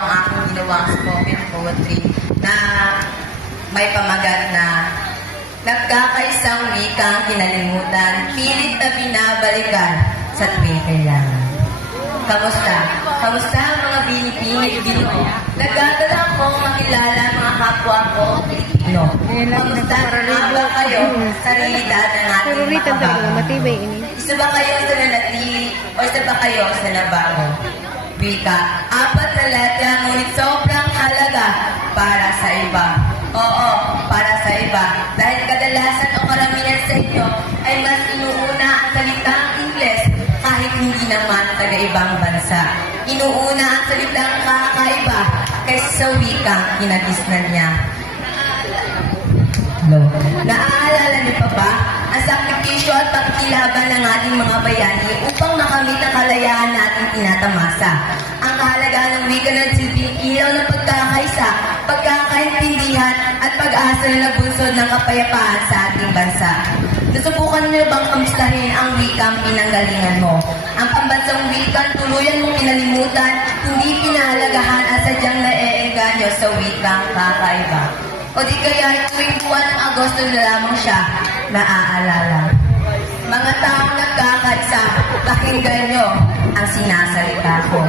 ang aking ginawang spoken poetry na may pamagat na nagkakaisang wikang kinalimutan, pilit na binabalikan sa tuwing kailangan. Kamusta? Kamusta ang mga binipinit-binito? Nagdadala ko makilala mga kapwa ko Pilipino. Kamusta ang ba kayo sa realidad ng ating makabago? Isa ba kayo sa nanatili o isa ba kayo sa nabago? Wika, 4 na letra, ngunit sobrang halaga para sa iba. Oo, para sa iba. Dahil kadalasan o karamihan sa inyo ay mas inuuna ang salitang Ingles kahit hindi naman taga-ibang bansa. Inuuna ang salitang kakaiba kaysa sa wikang kinagisnan niya. Naaalala niyo pa ba ang sakripisyo at pagkilaban ng ating mga bayani upang makamit ang kalayaan natin tinatamasa? Ang kahalagahan ng wika ng silbing ilaw ng pagkakaisa, pagkakaintindihan at pag-asa na nagbunsod ng kapayapaan sa ating bansa. Nasubukan niyo bang kamustahin ang wikang pinanggalingan mo? Ang pambansang wikang tuluyan mong kinalimutan, hindi pinahalagahan at sadyang naeengganyo sa wikang kakaiba. O di kaya tuwing buwan ng Agosto na lamang siya naaalala. Mga taong nagkakaisa, pakinggan nyo ang sinasalita ko.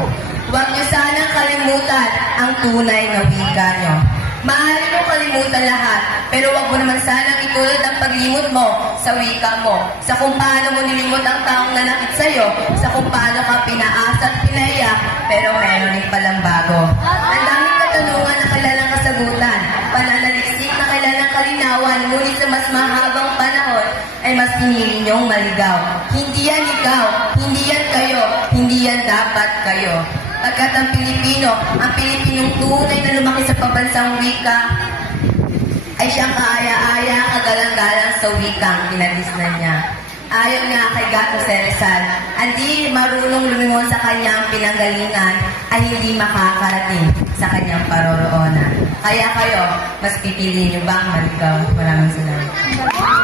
Huwag nyo sanang kalimutan ang tunay na wika nyo. Maaari mo kalimutan lahat, pero huwag mo naman sanang itulad ang paglimot mo sa wika mo, sa kung paano mo nilimot ang taong nanakit sa'yo, sa kung paano ka pinaasa at pinaiyak, pero meron din palang bago. Ang daming katanungan na kailangang kasagutan, pananaliksik na kailangang kalinawan, ngunit sa mas mahabang panahon ay mas pinili niyong maligaw. Hindi yan ikaw, hindi yan kayo, hindi yan dapat kayo. Pagkat ang Pilipinong tunay na lumaki sa pabansang wika, ay siyang kaaya-aya, kagalang-galang sa wikang kinagisnan niya. Ayon nga kay Gato Ceresal, hindi marunong lumingon sa kanyang pinanggalingan ay hindi makakarating sa kanyang paroroonan. Kaya kayo, mas pipili niyo bang maligaw? Maraming salamat.